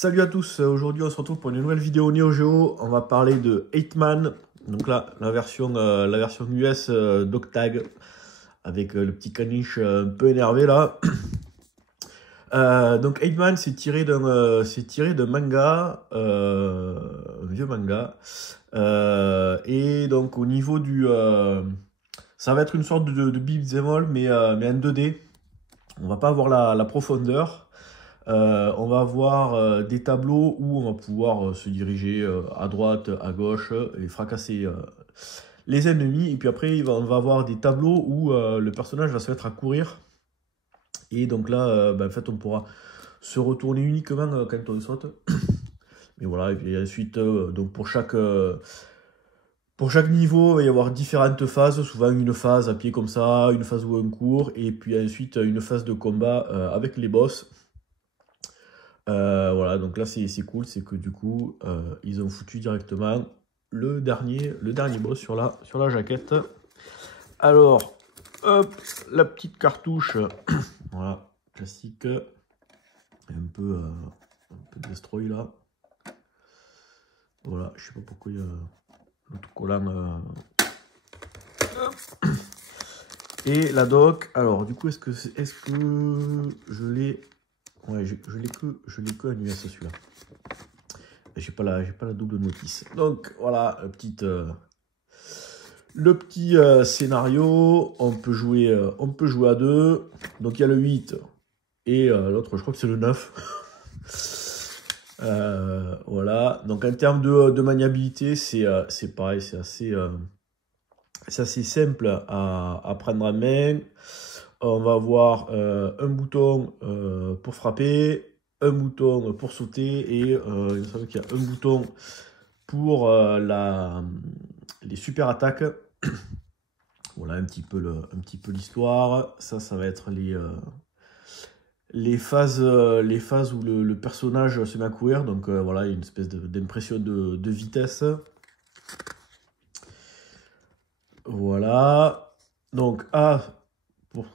Salut à tous, aujourd'hui on se retrouve pour une nouvelle vidéo Neo Geo. On va parler de Hitman, donc là la version US d'Octag avec le petit caniche un peu énervé là. Donc Hitman c'est tiré d'un manga, un vieux manga, et donc au niveau du ça va être une sorte de beat'em all mais en 2D. On va pas avoir la profondeur. On va avoir des tableaux où on va pouvoir se diriger à droite, à gauche et fracasser les ennemis. Et puis après, on va avoir des tableaux où le personnage va se mettre à courir. Et donc là, en fait, on pourra se retourner uniquement quand on saute. Mais voilà, et puis ensuite, donc pour chaque niveau, il va y avoir différentes phases. Souvent une phase à pied comme ça, une phase où on court, et puis ensuite une phase de combat avec les boss. Voilà, donc là c'est cool, c'est que du coup ils ont foutu directement le dernier boss sur la jaquette. Alors, hop, la petite cartouche, voilà, classique, un peu destroy là. Voilà, je sais pas pourquoi il y a l'autocollant. Et la doc, alors du coup est-ce que je l'ai. Ouais, je l'ai que en US celui-là. J'ai pas la double notice. Donc voilà, le petit scénario. On peut jouer à deux. Donc il y a le 8 et l'autre, je crois que c'est le 9. Voilà. Donc en termes de maniabilité, c'est pareil, c'est assez simple à prendre en main. On va avoir un bouton pour frapper, un bouton pour sauter et il me semble qu'il y a un bouton pour les super attaques. Voilà un petit peu l'histoire. Ça va être les phases où le personnage se met à courir. Donc voilà, il y a une espèce d'impression de vitesse. Voilà. Donc A pour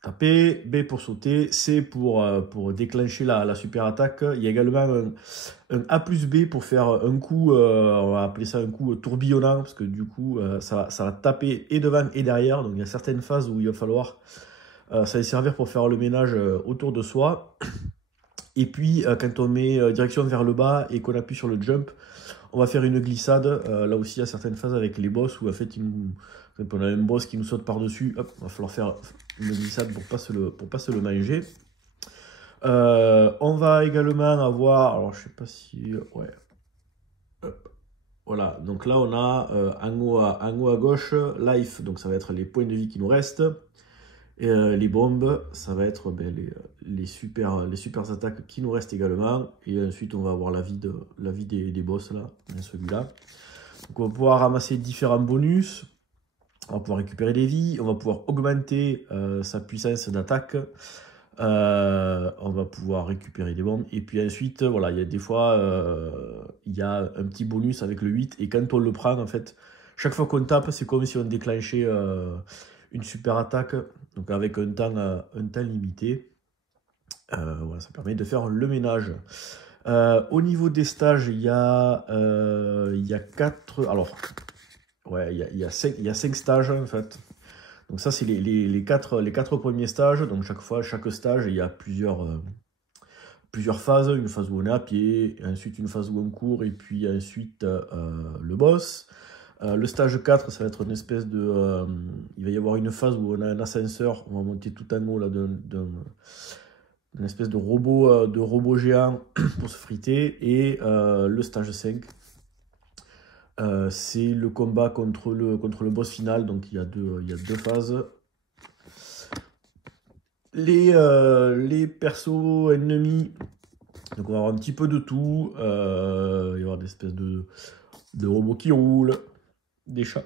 taper, B pour sauter, C pour déclencher la super attaque. Il y a également un A plus B pour faire un coup, on va appeler ça un coup tourbillonnant, parce que du coup ça va taper et devant et derrière. Donc il y a certaines phases où il va falloir ça va servir pour faire le ménage autour de soi. Et puis quand on met direction vers le bas et qu'on appuie sur le jump, on va faire une glissade. Là aussi il y a certaines phases avec les boss où en fait quand on a un boss qui nous saute par-dessus, hop, il va falloir faire une glissade pour pas se le manger. On va également avoir, alors je sais pas si, ouais, hop, voilà, donc là on a en haut à gauche, life, donc ça va être les points de vie qui nous restent. Et les bombes, ça va être les super attaques qui nous restent également. Et ensuite on va avoir la vie des boss là, dans celui-là. Donc on va pouvoir ramasser différents bonus. On va pouvoir récupérer des vies, on va pouvoir augmenter sa puissance d'attaque, on va pouvoir récupérer des bombes, et puis ensuite, voilà, il y a des fois, il y a un petit bonus avec le 8, et quand on le prend, en fait, chaque fois qu'on tape, c'est comme si on déclenchait une super attaque, donc avec un temps limité. Voilà, ça permet de faire le ménage. Au niveau des stages, il y a 4... Alors, ouais, il y a 5 stages en fait. Donc ça, c'est les quatre premiers stages. Donc chaque stage, il y a plusieurs phases. Une phase où on est à pied, ensuite une phase où on court, et puis ensuite le boss. Le stage 4, ça va être une espèce de... il va y avoir une phase où on a un ascenseur. On va monter tout en haut là, d'une espèce de robot géant pour se friter. Et le stage 5, c'est le combat contre le boss final. Donc il y a deux phases. Les persos ennemis, donc on va avoir un petit peu de tout. Il va y avoir des espèces de robots qui roulent, des chats,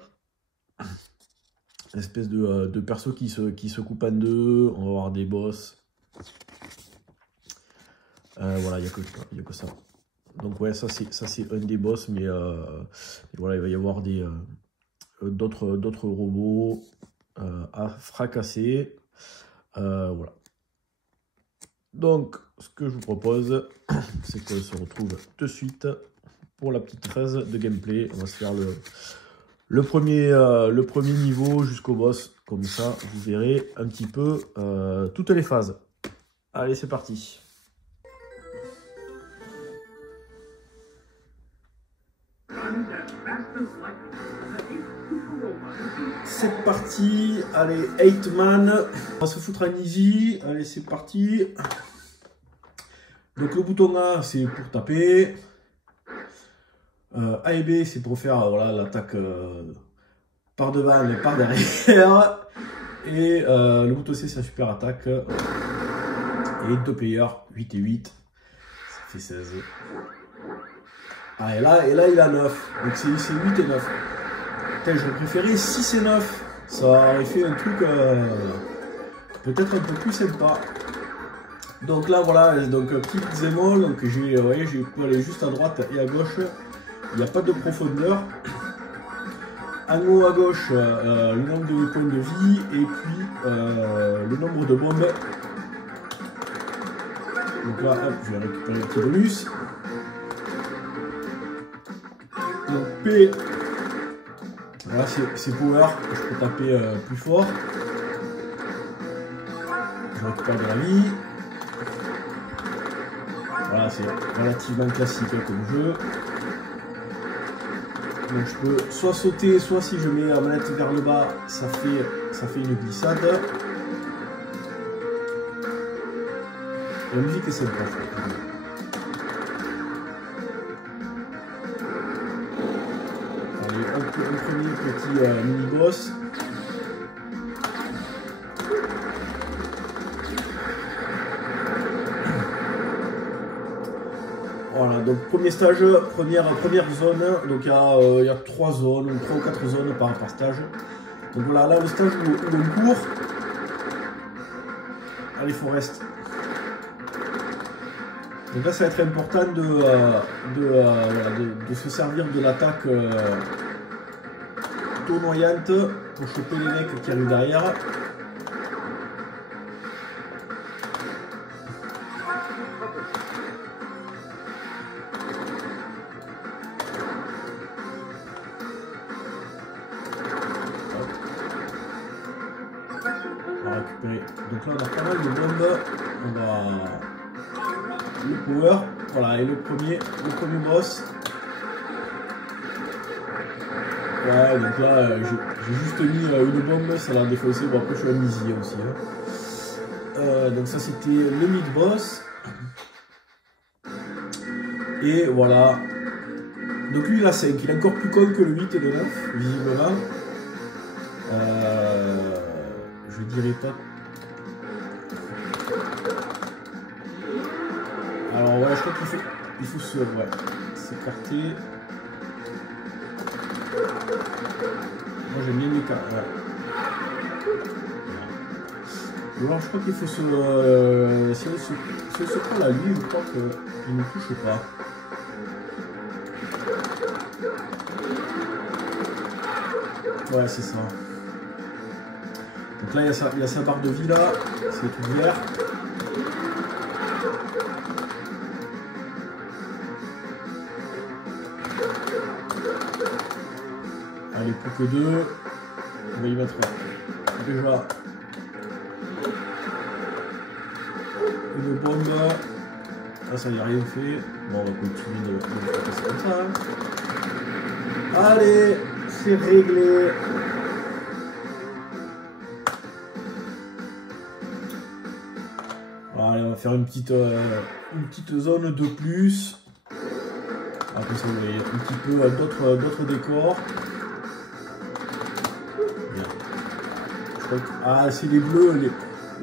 des espèces de persos qui se coupent en deux. On va avoir des boss. Voilà, il n'y a que ça. Donc ouais, ça c'est un des boss, mais voilà, il va y avoir d'autres robots à fracasser. Voilà. Donc, ce que je vous propose, c'est qu'on se retrouve de suite pour la petite phase de gameplay. On va se faire le premier niveau jusqu'au boss. Comme ça, vous verrez un petit peu toutes les phases. Allez, c'est parti. C'est parti, allez, 8 man, on va se foutre en easy, allez c'est parti. Donc le bouton A c'est pour taper, A et B c'est pour faire voilà, l'attaque par devant et par derrière, et le bouton C c'est la super attaque, et 2 players, 8 et 8, ça fait 16. Ah et là il a 9, donc c'est 8 et 9. J'aurais préféré 6 et 9, ça aurait fait un truc peut-être un peu plus sympa. Donc là voilà, donc petit Zémol, donc j'ai pu aller juste à droite et à gauche, il n'y a pas de profondeur. En haut à gauche, le nombre de points de vie et puis le nombre de bombes. Donc là, hop, je vais récupérer le petit bonus. Donc P. Voilà, c'est power, je peux taper plus fort. Je récupère de la vie. Voilà, c'est relativement classique comme jeu. Donc je peux soit sauter, soit si je mets la manette vers le bas, ça fait une glissade. La musique est sympa. Un premier petit mini-boss. Voilà, donc premier stage, première zone. Donc il y a 3 zones, 3 ou 4 zones par stage. Donc voilà, là le stage où on court. Allez, Forest. Donc là ça va être important de se servir de l'attaque tournoyante pour choper les mecs qui arrivent derrière. On va récupérer. Donc là on a pas mal de bombes. On va le power. Voilà, et le premier boss. Ouais, donc là, j'ai juste mis une bombe, ça l'a défaussé. Bon, après, je suis à easy aussi. Hein. Donc, ça, c'était le mid-boss. Et voilà. Donc, lui, il a 5. Il est encore plus con que le 8 et le 9, visiblement. Je dirais pas. Alors, ouais, je crois qu'il faut s'écarter. Moi j'aime bien les cartes. Ouais. Alors je crois qu'il faut se. Si on se prend la lui, je crois qu'il ne touche pas. Ouais, c'est ça. Donc là, il y a sa barre de vie là. C'est tout vert. Allez, plus que 2. On va y mettre déjà une bombe. Là, ça n'y a rien fait. Bon, on va continuer de passer comme ça. Hein. Allez, c'est réglé. Allez, on va faire une petite zone de plus. Après ça, vous voyez un petit peu d'autres décors. Bien. Je crois que... Ah, c'est les bleus,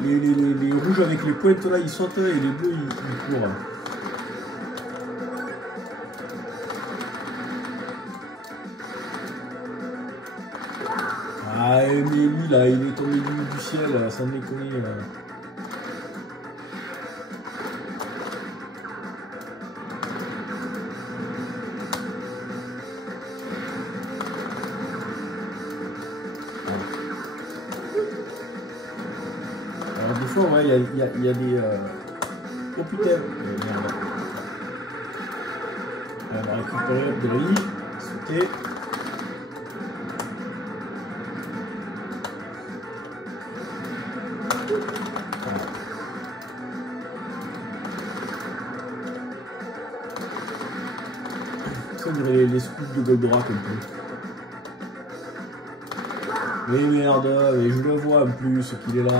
les rouges avec les pointes là, ils sautent et les bleus ils courent. Ah, mais lui là, il est tombé du ciel, ça me déconne. Alors des fois, ouais, il y a des... Oh putain. Merde. On va récupérer de l'œil. Sauter. Ça dirait les scoops de Goldorak un peu. Mais merde, mais je le vois en plus qu'il est là.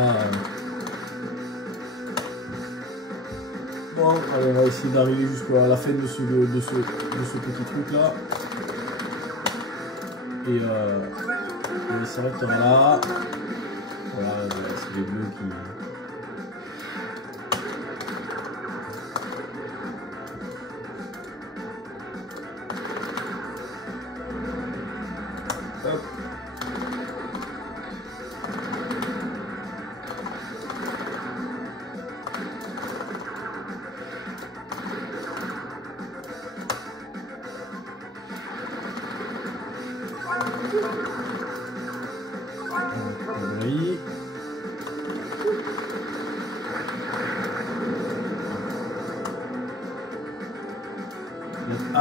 Bon, allez, on va essayer d'arriver jusqu'à la fin de ce petit truc là. Et il s'arrêtera là. Voilà, c'est les bleus qui... Hop.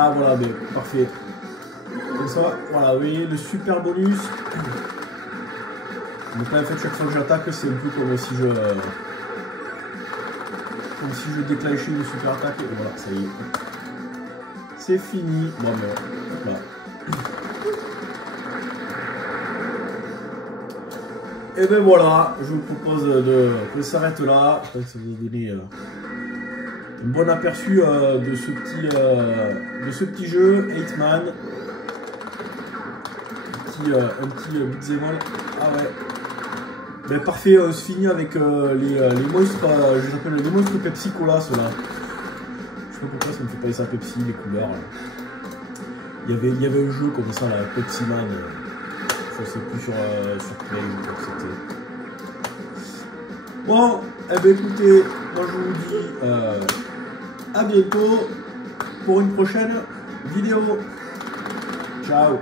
Ah voilà, mais parfait. Comme ça, voilà, vous voyez le super bonus. Donc là, en fait, chaque fois que j'attaque, c'est un peu comme si je déclenchais une super attaque. Et voilà, ça y est. C'est fini. Bon, ben, voilà. Et ben voilà, je vous propose que ça s'arrête là. Je pense que ça vous a donné un bon aperçu de ce petit jeu, 8-Man. Un petit beat'em all. Ah ouais. Ben parfait, on se finit avec les monstres, je les appelle les monstres Pepsi Cola, ceux-là. Je sais pas pourquoi ça me fait penser à Pepsi, les couleurs. Il y avait un jeu comme ça, là, Pepsi Man. Je sais plus sur Play ou quoi c'était. Bon, eh ben écoutez, moi je vous dis à bientôt pour une prochaine vidéo. Ciao.